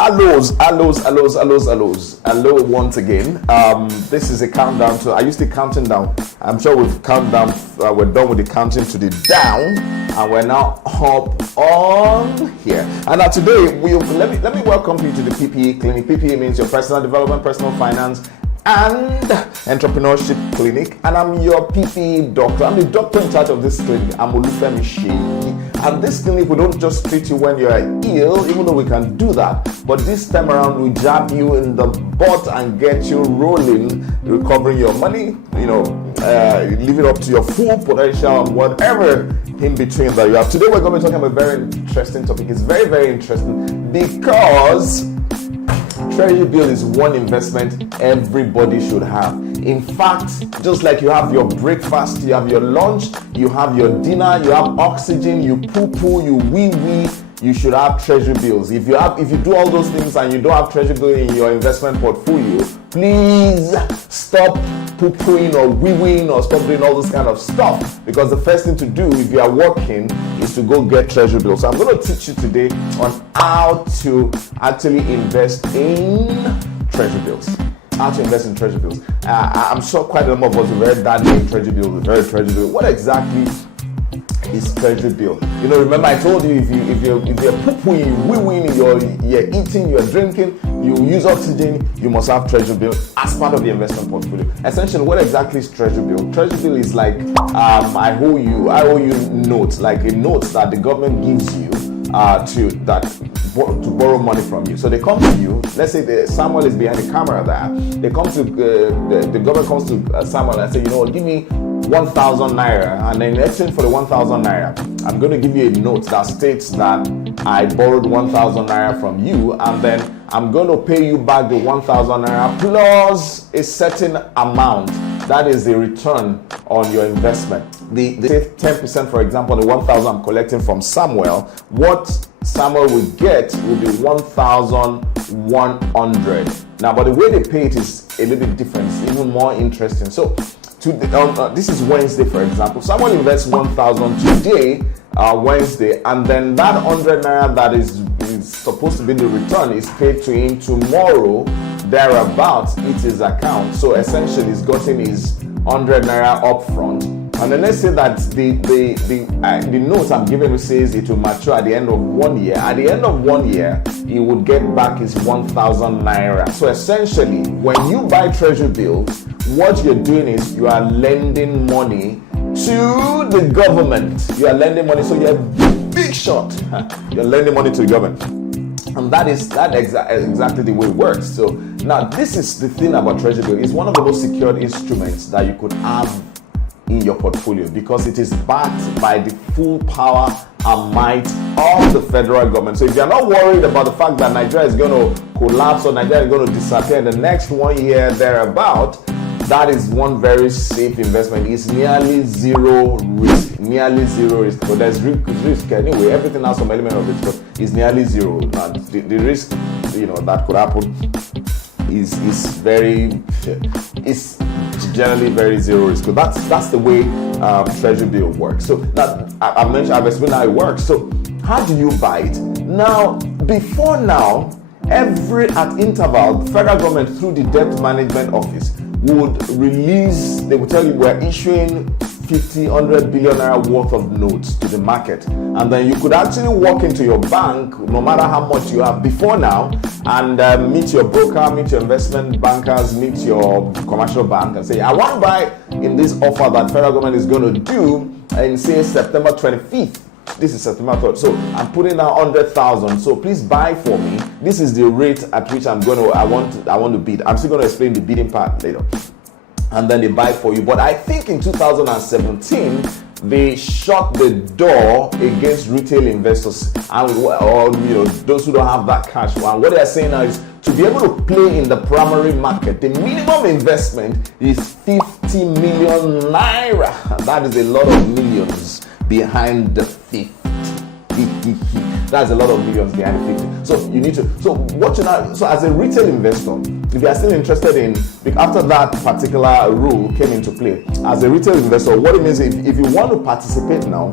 Hello once again. This is a countdown to, I used to counting down. I'm sure we've counted down, we're done with the counting to the down, and we're now up on here. And today, let me welcome you to the PPE clinic. PPE means your personal development, personal finance, and entrepreneurship clinic, and I'm your PPE doctor. I'm the doctor in charge of this clinic. I'm Olufemi Sheyi. And this clinic, we don't just treat you when you're ill, even though we can do that, but this time around we jab you in the butt and get you rolling, recovering your money, leave it up to your full potential and whatever in between that you have. Today we're going to be talking about a very interesting topic. It's very, very interesting because Treasury bill is one investment everybody should have. In fact, just like you have your breakfast, you have your lunch, you have your dinner, you have oxygen, you poo-poo, you wee-wee, you should have Treasury bills. If you do all those things and you don't have Treasury bill in your investment portfolio, please stop poo-pooing or wee-weeing or stop doing all this kind of stuff, because the first thing to do if you are working is to go get Treasury bills. So I'm going to teach you today on how to actually invest in Treasury bills. How to invest in Treasury bills. I'm sure quite a number of us have heard that name, Treasury bill, the very Treasury bill. What exactly is Treasury bill? Remember I told you if you're poo-pooing, wee-weeing, you're eating, you're drinking, you use oxygen, you must have Treasury bill as part of the investment portfolio. Essentially, what exactly is Treasury bill? Treasury bill is like I owe you notes, like a note that the government gives you to borrow money from you. So they come to you. Let's say Samuel is behind the camera there. They come to the government comes to Samuel and say, give me 1,000 naira, and then in exchange for the 1,000 naira, I'm going to give you a note that states that I borrowed 1,000 naira from you, and then I'm going to pay you back the 1,000 naira plus a certain amount. That is the return on your investment. The 10%, for example, the 1,000 I'm collecting from Samuel, what Samuel will get will be 1,100. Now, but the way they pay it is a little bit different. It's even more interesting. So, this is Wednesday, for example. Someone invests 1,000 today, Wednesday, and then that 100 naira that is supposed to be the return is paid to him tomorrow, thereabouts, it's his account. So essentially, he's gotten his 100 naira up front. And then let's say that the note I'm giving him says it will mature at the end of 1 year. At the end of 1 year, he would get back his 1,000 naira. So essentially, when you buy Treasury bills, what you're doing is you are lending money to the government. You are lending money, so you're a big shot. You're lending money to the government. And that is exactly the way it works. So now this is the thing about Treasury bill. It's one of the most secured instruments that you could have in your portfolio, because it is backed by the full power and might of the federal government. So if you're not worried about the fact that Nigeria is going to collapse or Nigeria is going to disappear in the next 1 year thereabout, that is one very safe investment. It's nearly zero risk. But there's risk anyway. Everything has some element of it, but it's nearly zero. Now, the risk, that could happen is generally very zero risk. So that's the way Treasury bill works. So that I've explained how it works. So how do you buy it? Now, before now, at interval, the federal government through the debt management office would release, they would tell you we're issuing 50, 100 billion naira worth of notes to the market, and then you could actually walk into your bank, no matter how much you have before now, and meet your broker, meet your investment bankers, meet your commercial bank and say, I want to buy in this offer that federal government is going to do in, say, September 25th. This is September 3rd. So I'm putting down 100,000. So please buy for me. This is the rate at which I want to bid. I'm still going to explain the bidding part later. And then they buy for you. But I think in 2017, they shut the door against retail investors and those who don't have that cash. And what they are saying now is to be able to play in the primary market, the minimum investment is 50 million naira. That is a lot of millions behind the 50. That's a lot of millions behind the 50. So you need to. So as a retail investor, if you are still interested in, after that particular rule came into play, as a retail investor, what it means if you want to participate now,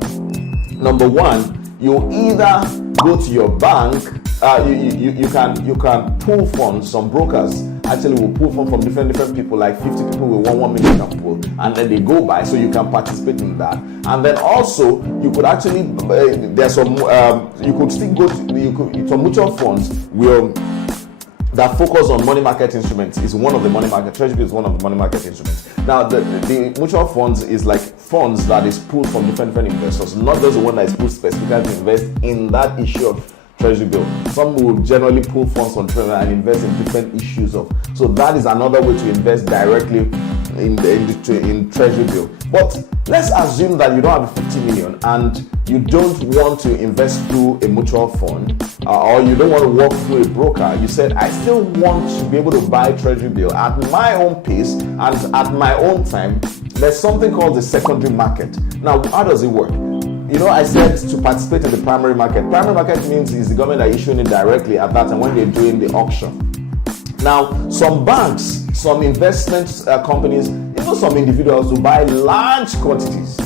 number one, you either go to your bank you can pull funds. Some brokers actually will pull funds from different people, like 50 people with 1 million can pull, and then they go by, so you can participate in that. And then also you could actually there's some you could still go to some mutual funds will that focus on money market instruments. Is one of the money market. Treasury Bill is one of the money market instruments. Now the mutual funds is like funds that is pulled from different investors, not just the one that is pulled specifically to invest in that issue of Treasury Bill. Some will generally pull funds from Treasury and invest in different issues of. So that is another way to invest directly in Treasury Bill. But let's assume that you don't have 50 million and you don't want to invest through a mutual fund, or you don't want to work through a broker. You said, I still want to be able to buy Treasury Bill at my own pace and at my own time. There's something called the secondary market. Now, how does it work? You know, I said to participate in the primary market. Primary market means is the government are issuing it directly at that time when they're doing the auction. Now, some banks, some investment companies, even some individuals will buy large quantities.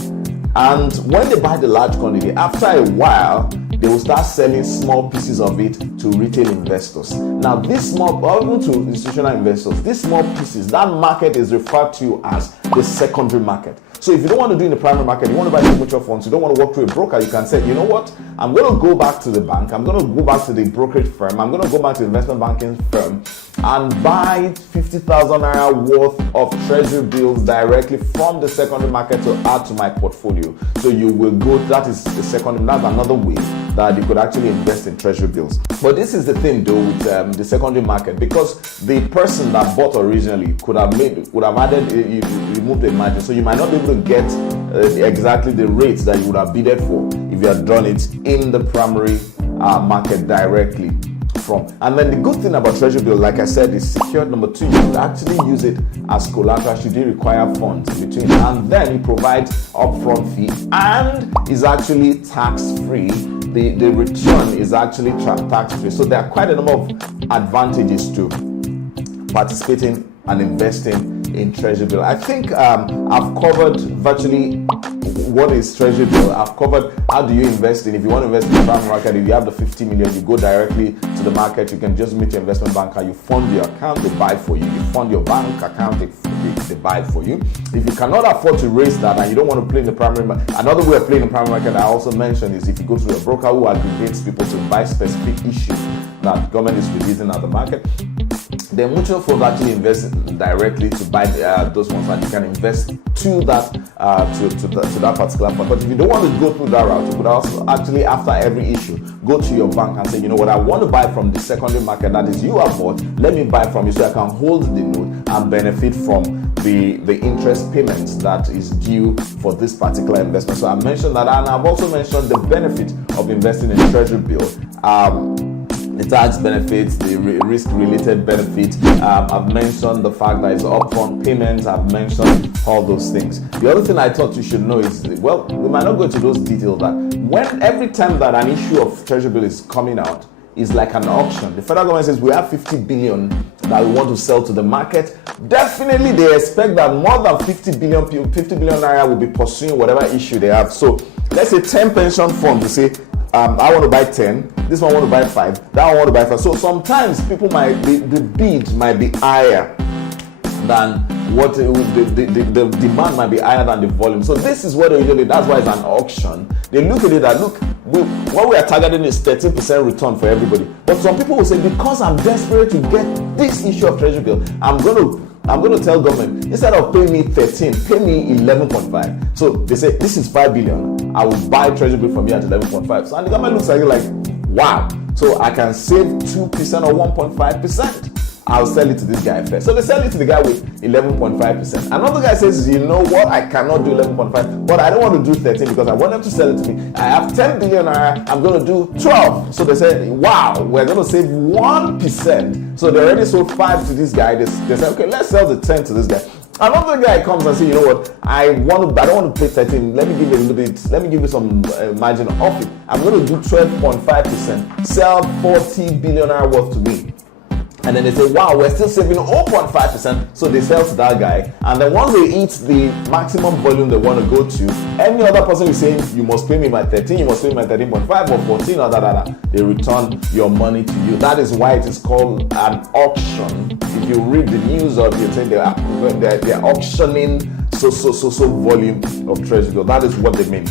And when they buy the large quantity, after a while, they will start selling small pieces of it to retail investors. Now, this small, or even to institutional investors, these small pieces, that market is referred to as the secondary market. So if you don't want to do in the primary market, you want to buy mutual funds, you don't want to work through a broker, you can say, you know what, I'm going to go back to the bank, I'm going to go back to the brokerage firm, I'm going to go back to the investment banking firm and buy 50,000 naira worth of Treasury Bills directly from the secondary market to add to my portfolio. So you will go, that is the secondary, that's another way that you could actually invest in Treasury Bills. But this is the thing though with the secondary market, because the person that bought originally would have added, removed the margin, so you might not be able to get exactly the rates that you would have bidded for if you had done it in the primary market directly from. And then the good thing about Treasury Bill, like I said, is secured. Number two, you could actually use it as collateral should you require funds in between, and then it provides upfront fee and is actually tax-free. The return is actually tax-free. So there are quite a number of advantages to participating and investing in Treasury Bill. I think I've covered virtually what is Treasury Bill. I've covered how do you invest in. If you want to invest in the primary market, if you have the 50 million, you go directly to the market. You can just meet your investment banker. You fund your account, they buy for you. You fund your bank account, they buy for you. If you cannot afford to raise that and you don't want to play in the primary market, another way of playing in the primary market I also mentioned is if you go to a broker who aggregates people to buy specific issues that government is releasing at the market, the mutual funds actually invest directly to buy those ones, and you can invest to that to that particular fund. But if you don't want to go through that route, you could also actually, after every issue, go to your bank and say, you know what, I want to buy from the secondary market, that is you have bought, let me buy from you so I can hold the note and benefit from the interest payments that is due for this particular investment. So I mentioned that, and I've also mentioned the benefit of investing in Treasury Bill. The tax benefits, the risk-related benefits. I've mentioned the fact that it's upfront payments. I've mentioned all those things. The other thing I thought you should know is, well, we might not go into those details, that every time that an issue of Treasury Bill is coming out, is like an auction. The federal government says we have 50 billion that we want to sell to the market. Definitely they expect that more than 50 billion naira will be pursuing whatever issue they have. So let's say 10 pension funds will say, I want to buy 10, this one want to buy 5, that one want to buy 5. So sometimes people the bid might be higher than what the demand might be higher than the volume. So this is what they usually, that's why it's an auction. They look at it that, look, what we are targeting is 13% return for everybody. But some people will say, because I'm desperate to get this issue of Treasury Bill, I'm going to tell government, instead of paying me 13, pay me 11.5. So they say, this is 5 billion. I will buy Treasury Bill from you at 11.5. So and the government looks at it like, wow. So I can save 2% or 1.5%. I'll sell it to this guy first. So they sell it to the guy with 11.5%. Another guy says, you know what, I cannot do 11.5, but I don't want to do 13 because I want them to sell it to me. I have 10 billion, I'm going to do 12. So they say, wow, we're going to save 1%. So they already sold 5 to this guy. They say, okay, let's sell the 10 to this guy. Another guy comes and says, you know what, I don't want to pay 13. Let me give you a little bit, let me give you some margin off it. I'm going to do 12.5%. Sell 40 billion worth to me. And then they say, wow, we're still saving 0.5%. So they sell to that guy. And then once they hit the maximum volume they want to go to, any other person is saying, you must pay me my 13, you must pay me my 13.5 or 14 or that. They return your money to you. That is why it is called an auction. If you read the news of it, saying they're auctioning so volume of treasury bills. That is what they mean.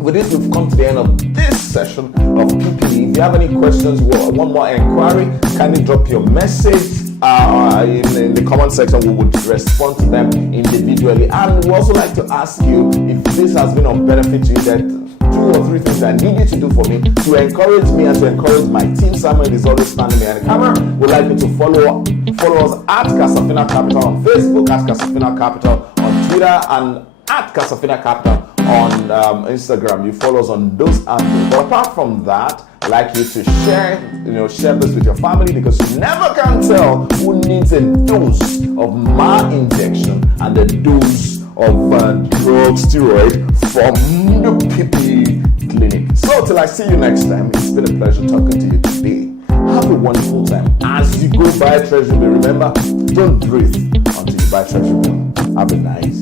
With this, we've come to the end of this session of PPE. If you have any questions, one more inquiry, kindly drop your message in the comment section. We would respond to them individually. And we also like to ask you if this has been of benefit to you, that 2 or 3 things I need you to do for me to encourage me and to encourage my team. Simon is always standing behind the camera. We'd like you to follow us at Casafina Capital on Facebook, at Casafina Capital on Twitter, and at Casafina Capital on Instagram. You follow us on those handles. But apart from that, I'd like you to share this with your family, because you never can tell who needs a dose of ma injection and a dose of drug steroid from the PP clinic. So till I see you next time, it's been a pleasure talking to you today. Have a wonderful time as you go buy Treasury Bill. Remember, don't breathe until you buy Treasury Bill. Have a nice